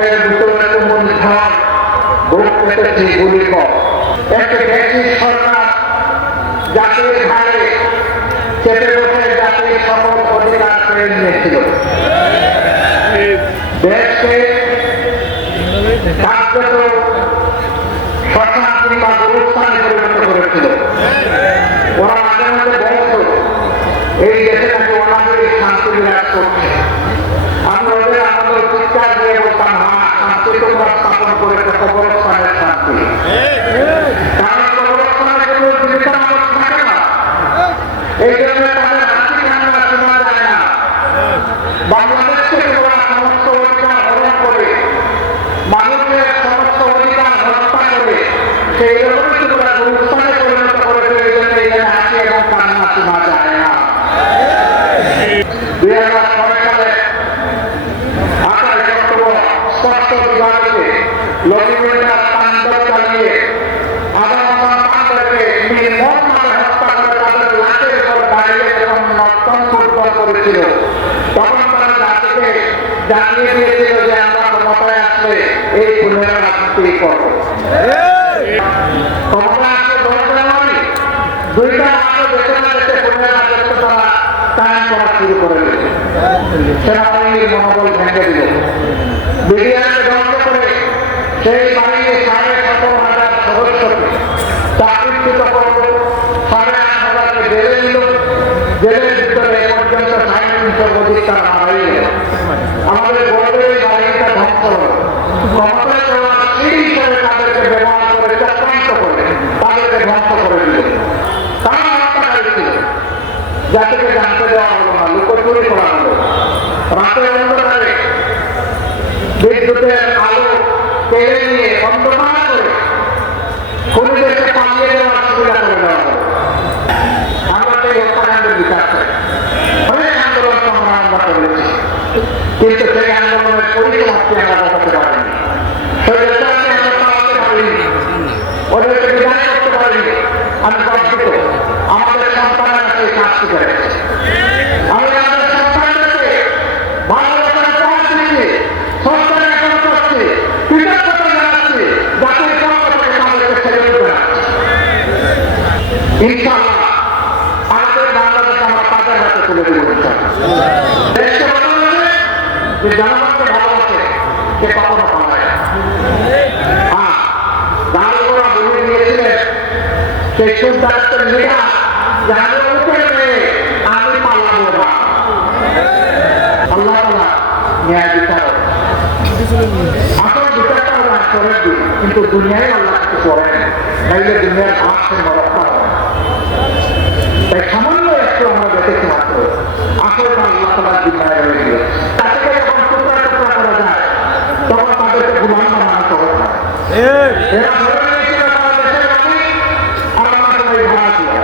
বুকের ভিতরে তুমুল ঝড়, বুক পেতেছি গুলি কর। একটি ব্রিটিশ সরকার জাতির ঘাড়ে চেপে বসে জাতির সকল অধিকার কেড়ে নিয়েছিল। দেশকে কার্যত শরণার্থী বা গুরুস্থানে পরিণত করেছিল। ওরা মাঝে মাঝে বলত এই দেশে নাকি ওনাদের শান্তি বিরাজ করছে। আমরা ওদের আমাদের চিৎকার দিয়ে বলতাম, হ্যাঁ শান্তি তোমরা স্থাপন করেছে, কবরস্থানের শান্তি। কারণ কবরস্থানের কোনো জীবিকা মানুষ থাকে না, এই জন্য তাদের হাসি কান্না শোনা যায় না। বাংলাদেশ থেকে ওরা সমস্ত অধিকার হরণ করে, মানুষের সমস্ত অধিকার হত্যা করে, সেই রকমই তোমরা গুরুস্থানে পরিণত করেছে। এই জন্য এখানে হাসি এবং কান্না শোনা যায় না। 2006 সালে 28 অক্টোবর স্পষ্ট বিভাগে লক্ষ্মীপুরের তাণ্ডব চালিয়ে তাদেরকে নির্মমভাবে হত্যা করে তাদের লাশের উপর দাঁড়িয়ে যখন নর্তন কীর্তন করেছিল, তখন তারা জাতিকে জানিয়ে দিয়েছিল যে আমরা ক্ষমতায় আসলে এই খুনের রাজনীতি করব। ক্ষমতায় আসলে 10 জানুয়ারি 2টা মাসে দেখে না দেখে খুনের রাজত্ব তারা কায়েম করা শুরু করে দিল। সেনাবাহিনীর মনোবল ভেঙে দিল, মিডিয়াকে ধ্বংস করে সেই বাহিনীর 17,500 সদস্যকে চাকরিচ্যুত করল, 8,500কে জেলে দিল। জেলের ভিতরে এ পর্যন্ত 350 অধিক তারা মারাই গেল। আমাদের গর্বের বাহিনীটা ধ্বংস হল। ক্ষমতায় দেওয়ার সেই হিসেবে তাদেরকে ব্যবহার করে চক্রান্ত করে তাদেরকে ধ্বংস করে দিল। তারা হত্যাকারী ছিল, জাতিকে জানতে দেওয়া হলো না, লুকোচুরি করা হলো। রাতের অন্ধকারে বিদ্যুতের আলো কেড়ে নিয়ে অন্ধকার করে খুনিদেরকে পালিয়ে দেওয়ার সুবিধা করে দেওয়া হলো। আমরা সেই হত্যাকাণ্ডের বিচার চাই। অনেক আন্দোলন সংগ্রাম আমরা করেছি, কিন্তু সেই আন্দোলনের পরিসমাপ্তি আমরা ঘটাতে পারিনি। স্বৈরাচারকে আমরা তাড়াতে পারিনি, ওদেরকে বিদায় করতে পারিনি। আমি গর্বিত, আমাদের সন্তানরা সেই কাজ শিখে রেখেছে। আমি আমাদের সন্তানদেরকে ভালোবাসার উপহার দিচ্ছি, সন্তান এখন করছি, কৃতজ্ঞতা জানাচ্ছি, জাতির পক্ষ থেকে তাদেরকে সেলুট জানাচ্ছি। ইনশাআল্লাহ আমাদের বাংলাদেশ আমরা তাদের হাতে তুলে দেব। দেশকে ভালোবাসে, যে জনগণকে ভালোবাসে, সে কখনো পালায় না। হ্যাঁ, গালগোড়া বলে দিয়েছিলেন সেই সুদ্দারের মেয়েরা, যারা উঠে নেই আমি পালাবো না। আল্লাহ তাআলা ন্যায় বিচারক, আসল বিচারটা হলো আসরের দিন, কিন্তু দুনিয়ায় আল্লাহ কিছু করেন, নাইলে দুনিয়ার ভাগ রক্ষা হয়। তাই সামান্য একটু আমরা দেখেছি মাত্র, আসলটা আল্লাহ তাআলার জিম্মায় রয়ে গেল। তাদেরকে যখন টুকরা টুকরা করা যায়, তখন তাদেরকে গুলাম বানানো সহজ হয়। এরা ধরে নিয়েছিল তারা দেশের মালিক, আর আমরা সবাই ভাড়াটিয়া।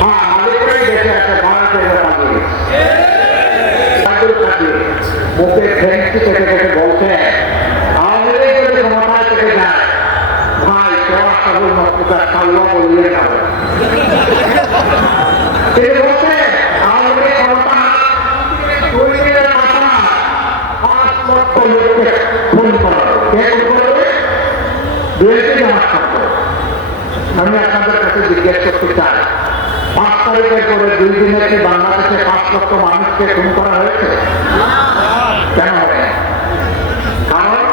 হ্যাঁ, মালিকরাই দেশে একটা ভাড়াটিয়া পাঠিয়ে মুখে ফ্রেন্সি কেটে কেটে বলছে, আওয়ামী লীগ যদি ক্ষমতায় থেকে যায়, ভাই তোরা সাবুল মস্তিকা সাল্লা বললে যাবে। তিনি বলছে আওয়ামী লীগ ক্ষমতা 2 দিনের মাথা 5 লক্ষ লোককে খুন করা, কে খুন করবে? বিএনপি জামাত করবে। আমি আপনাদের কাছে জিজ্ঞেস করতে চাই, 5 তারিখের পরে 2 দিনে কি বাংলাদেশে 5 লক্ষ মানুষকে খুন করা হয়েছে? কেন? কারণ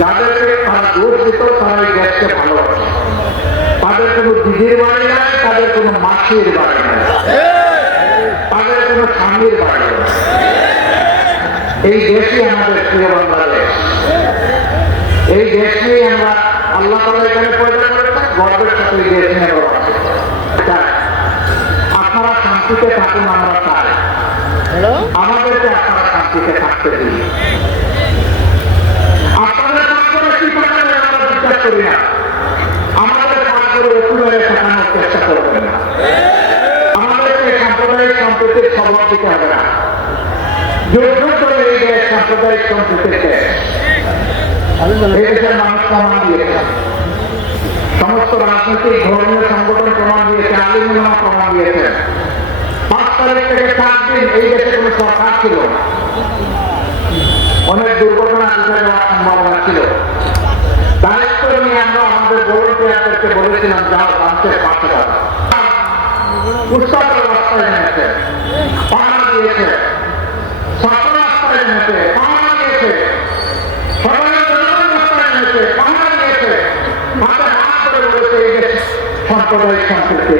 যাদেরকে তারা দোষ দিত তারা এই দেশকে ভালোবাসে। তাদের কোনো দিদির বাড়ি নাই, তাদের কোনো মাসির বাড়ি নাই, তাদের কোনো স্বামীর বাড়ি নাই। এই দেশই আমাদের প্রিয় বাংলাদেশ। এই দেশ নিয়ে আমরা আল্লাহ তাআলা এখানে পয়দা করেছেন, গর্বের সাথে এই দেশ নিয়ে আপনারা শান্তিতে থাকুন, আমরা চাই। আমাদেরকে আপনারা শান্তিতে থাকতে দিন। আপনাদের কাজগুলো কি পাঠাবে আমরা বিশ্বাস করি না, আমাদের কাজগুলো একুরে শেখানোর চেষ্টা করবেন না। আমাদেরকে সাম্প্রদায়িক সম্প্রীতির খবর দিতে হবে না। যুদ্ধ করে এই দেশ সাম্প্রদায়িক সম্প্রীতির দেশ। এই দেশের মানুষ প্রমাণ দিয়েছে, সমস্ত রাজনৈতিক ধর্মীয় সংগঠন প্রমাণ দিয়েছে, আলিম উলামা প্রমাণ দিয়েছেন। 5 তারিখ থেকে 7 দিন এই দেশে কোনো সরকার ছিল না। অনেক দুর্ঘটনা ঘটে যাওয়ার সম্ভাবনা ছিল। দায়িত্ব নিয়ে আমরা আমাদের ভলেন্টিয়ারদেরকে বলেছিলাম যাও মানুষের পাশে দাঁড়াও। উৎসবের রাস্তায় নেমেছে, পাহাড় দিয়েছে, ছাত্র রাস্তায় নেমেছে, পাহাড় দিয়েছে, সবাই রাস্তায় নেমেছে, পাহাড় দিয়েছে, হাতে হাত করে বলেছে এই দেশ সাম্প্রদায়িক সম্পর্কে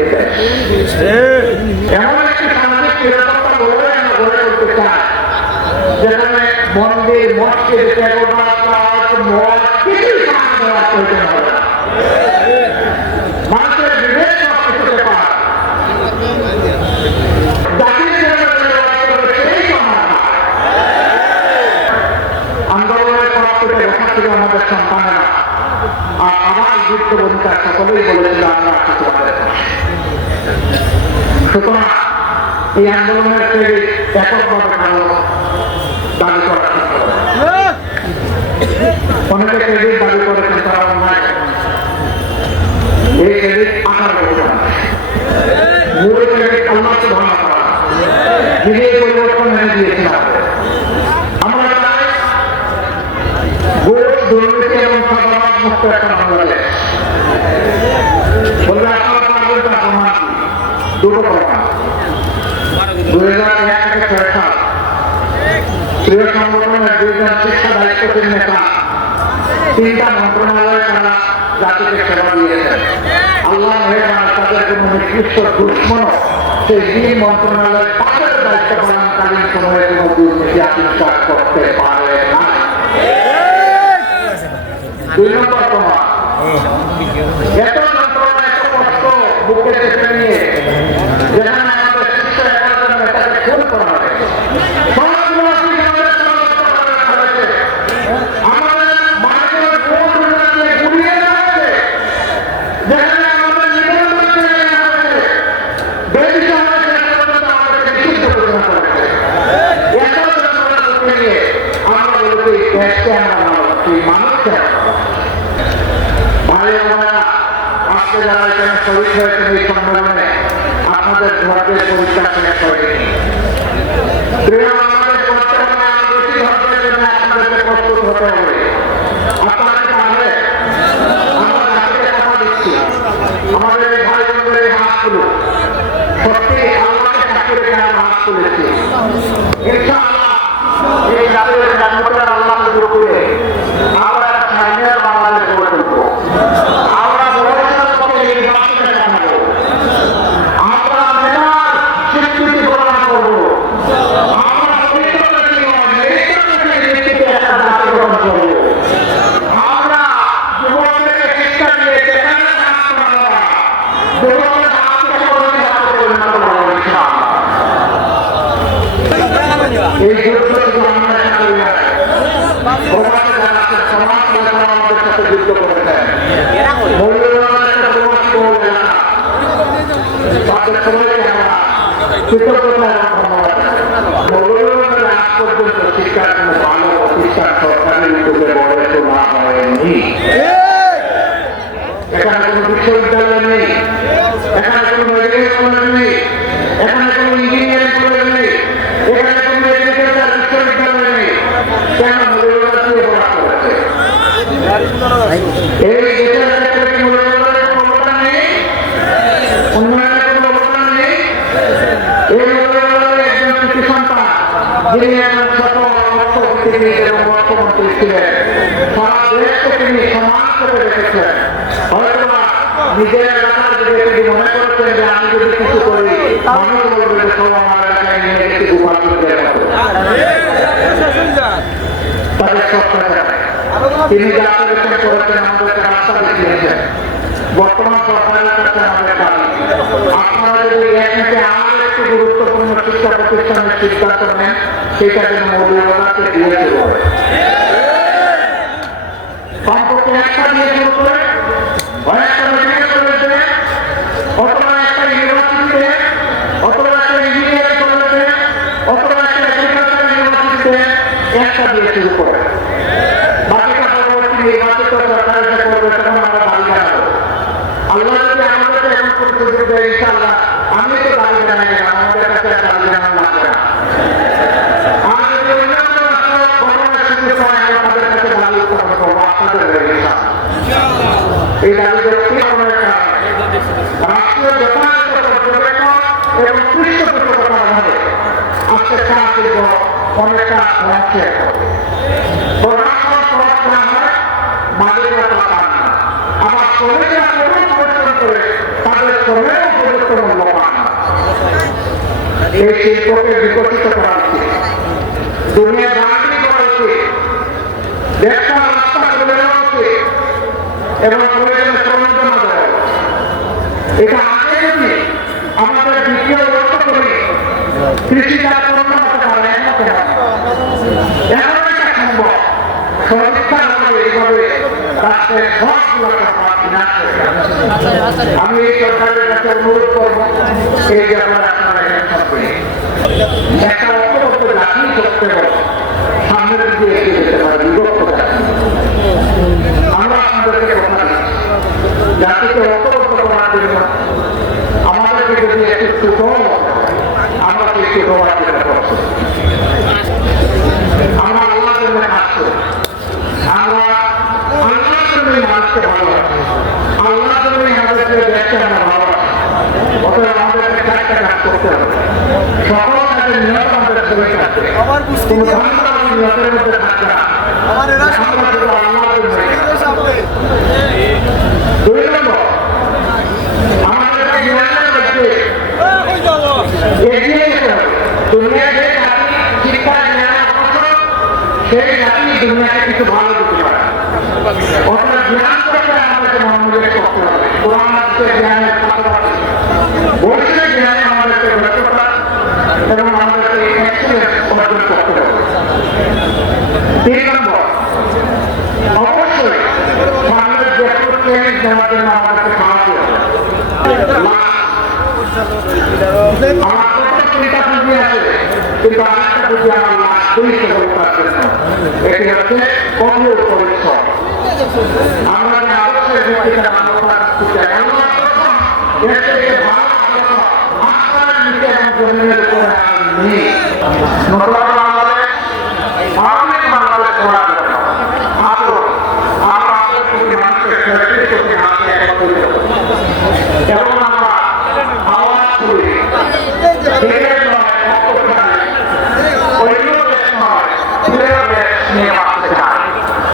এমন একটি সামাজিক নিরাপত্তা বলে আমরা গড়ে তুলতে চাই যেখানে মন্দির, মসজিদ, পেগোডা, চার্চ, মঠ কিছুই সাহায্য দেওয়ার প্রয়োজন হবে না। মানুষের বিবেক সবকিছুতে পায়। আন্দোলনের পর থেকে লেখা ছিল আমাদের সন্তানেরা, আর আমার যুদ্ধ বন্ধুরা সকলেই বলেছিল আমরা আছি তোমাদের। সুতরাং এই আন্দোলনের থেকে ব্যাপকভাবে ভালো দাবি করা অনেকে ক্রেডিট দাবি করেছেন, তারা অন্যায়। এই ক্রেডিট 18 বছর মূল ক্রেডিট আল্লাহকে ধন্যবাদ করা, নিজেই পরিবর্তন এনে দিয়েছিলাম। আমরা চাই ঘুষ, দুর্নীতি এবং সাধারণ মুক্ত একটা বাংলাদেশ। বলবে আপনারা পারবেন তার প্রমাণ কি? দুটো প্রমাণ। 2001 থেকে 6 সাল প্রিয় সংগঠনের 2 জন শীর্ষ দায়িত্বশীল নেতা 3টা মন্ত্রণালয়ে তারা জাতিকে সেবা দিয়েছেন। আল্লাহ মেহরবান, তাদের কোন নির্দিষ্ট দুশ্মন সেই 2 মন্ত্রণালয়ের পাশের দায়িত্ব পালনকালীন সময়ে কোন দুর্নীতি আবিষ্কার করতে পারে না। 2 নম্বর প্রমাণ, এত যন্ত্রণা, এত কষ্ট বুকে চেপে নিয়ে যেখানে আমাদের শীর্ষ 11 জন নেতাকে খুন করা হয়, আজকে যারা এখানে শহীদ হয়েছেন এই সম্মেলনে আপনাদের ধৈর্যের পরীক্ষা শেষ করেনি। প্রিয় আমাদের করতে হবে, বেশি ধৈর্যের জন্য আপনাদেরকে প্রস্তুত হতে হবে। আপনারা কি পারবে? আমরা জাতিকে কথা দিচ্ছি, আমাদের এই ভাই বোনদের এই হাতগুলো সত্যি আল্লাহকে সাক্ষী রেখে আমরা হাত তুলেছি। ইনশাআল্লাহ এই জাতির জাতীয়তার আল্লাহকে শুরু করে আমরা স্বাধীন বাংলাদেশ গড়ে তুলব। আমরা ভবিষ্যৎ পথে নির্বাচনে জানাবো, আমরা মেধার স্বীকৃতি প্রদান করব, আমরা একটা জাতি গঠন করব, আমরা যুবকদেরকে শিক্ষা দিয়ে যেখানে যুবকদের আত্মসম্মানে জাতিতে পরিণত করব ইনশাআল্লাহ। এই যুদ্ধ শুধু আমরা একা করি না, প্রবাসে যারা আছেন সমাজ নেতারা আমাদের সাথে যুদ্ধ করেছেন। মৌলবাদের একটা প্রবাসী বহুল এলাকা, তাদের সবাইকে আমরা কৃতজ্ঞতা এবং ধন্যবাদ। মৌলবাদের আজ পর্যন্ত শিক্ষার কোনো ভালো প্রতিষ্ঠান সরকারের উদ্যোগে গড়ে তোলা হয়নি। এখানে কোনো বিশ্ববিদ্যালয় নেই, এখানে কোনো মেডিকেল কলেজ নেই, এখানে কোনো ইঞ্জিনিয়ারিং কলেজ নেই, এখানে কোনো এগ্রিকালচার বিশ্ববিদ্যালয় নেই। কেন মৌলবাদ দিয়ে পড়া করেছে? এই দেশের ক্ষেত্রে কি মৌলবাদের কোনো অবদান নেই? উন্নয়নের কোনো অবদান নেই? এই মৌলবাদের একজন কৃষি সন্তান যিনি একজন ছোট অর্থনীতিবিদ এবং অর্থমন্ত্রী ছিলেন, সারা দেশকে তিনি সমান করে রেখেছেন। হয়তোবা নিজের এলাকার দিকে তিনি মনে করছেন যে আমি যদি কিছু করি মানুষ বলবে যে সব আমার এলাকায় নিয়ে গেছি গোপাল চন্দ্রের মতো। তাদের সত্যাচার তিনি যা করেছেন করেছেন, আমাদেরকে রাস্তা দেখিয়েছেন। বর্তমান সরকারের কাছে আমাদের দাবি, আপনারা যদি এর থেকে আর একটু গুরুত্বপূর্ণ শিক্ষা প্রতিষ্ঠানের সিদ্ধান্ত নেন, সেটা যেন মৌলবাদকে দিয়ে শুরু হয়। কমপক্ষে একটা দিয়ে শুরু করে, একটা মেডিকেল কলেজে, অথবা একটা ইউনিভার্সিটিতে, অথবা একটা ইঞ্জিনিয়ারিং কলেজে, অথবা একটা এগ্রিকালচার ইউনিভার্সিটিতে একটা দিয়ে শুরু করে। বাকিটা পরবর্তী নির্বাচিত সরকারের যে করবে তখন আমরা দাবি জানাবো। আল্লাহ যদি আমাদেরকে এখন প্রতিযোগিতা দেয় ইনশাআল্লাহ, আমি তো দাবি জানাই না, আমাদের কাছে দাবি জানানো লাগবে না। আর যদি অন্যান্য ঘটনা শুধু অনেকটা ধ্বংসের হবে। তো রাষ্ট্র সরকার হয় মালিকরা পান না, আবার শ্রমিকরা কোনো পরিশ্রম করে তাদের শ্রমের উপযুক্ত মূল্য পান না। এই শিল্পকে বিকশিত করা উচিত, দুনিয়া বাণিজ্য করা উচিত, ব্যবসা রাস্তা করে দেওয়া উচিত এবং প্রয়োজনে প্রণোদনা দেওয়া উচিত। এটা আগে যদি আমাদের দ্বিতীয় লক্ষ্য করি কৃষিকাজ পণ্য হতে পারে এখন এটা সম্ভব। সরকার আমাদের এইভাবে রাষ্ট্রের সবগুলো আমি এই সরকারের কাছে অনুরোধ করবো এই ব্যাপারে আপনারা একটা অর্থবদ্ধ জাতি করতে হবে, সামনের দিকে এগিয়ে যেতে পারে বিভক্ত জাতি। আমরা আপনাদেরকে কথা দিচ্ছি জাতিকে অর্থবদ্ধ করার জন্য আমাদেরকে যদি একটু সুখম আমরা সেই সুখবার যেটা করছি। আমরা আল্লাহর জন্য খাচ্ছি, আমরা আল্লাহর জন্যই মানুষকে ভালোবাসি, আল্লাহর জন্যই আমাদেরকে দেখতে আমরা ভালোবাসি। অতএব আমাদেরকে চারটা কাজ করতে হবে, সকল কাজের নিয়ত আমাদের সবাই থাকবে, কোনো ভালো নিয়তের মধ্যে থাকবে না। আমরা শুধু আল্লাহর জন্য। দুই নম্বর, আমাদেরকে জীবনের মধ্যে এগিয়ে যেতে হবে। দুনিয়া যে জাতি শিক্ষা জ্ঞান অগ্রসর সেই জাতি দুনিয়াকে কিছু ভালো দিতে পারে। অর্থাৎ জ্ঞান করতে আমাদেরকে মনোনিবেশ করতে হবে। কোরআন হাদিসের জ্ঞানের পাশাপাশি বৈষয়িক জ্ঞানে আমাদেরকে ব্যর্থতা এবং আমাদেরকে এক্সেলেন্স অর্জন করতে হবে। তিন নম্বর, অবশ্যই সামনের দেশের ট্রেনিং নেওয়ার জন্য আমাদেরকে সাহায্য হবে। আমার প্রথম চিন্তা পুঁজি আছে, কিন্তু আরেকটা পুঁজি আমার লাখ 2 সফলতার জন্য, এটি হচ্ছে কঠোর পরিশ্রম। আমরা যে আদর্শের ভিত্তিতে মানবতার পুঁজি এর থেকে ভালো আসমানের নিচে এবং জমিনের উপরে নেই।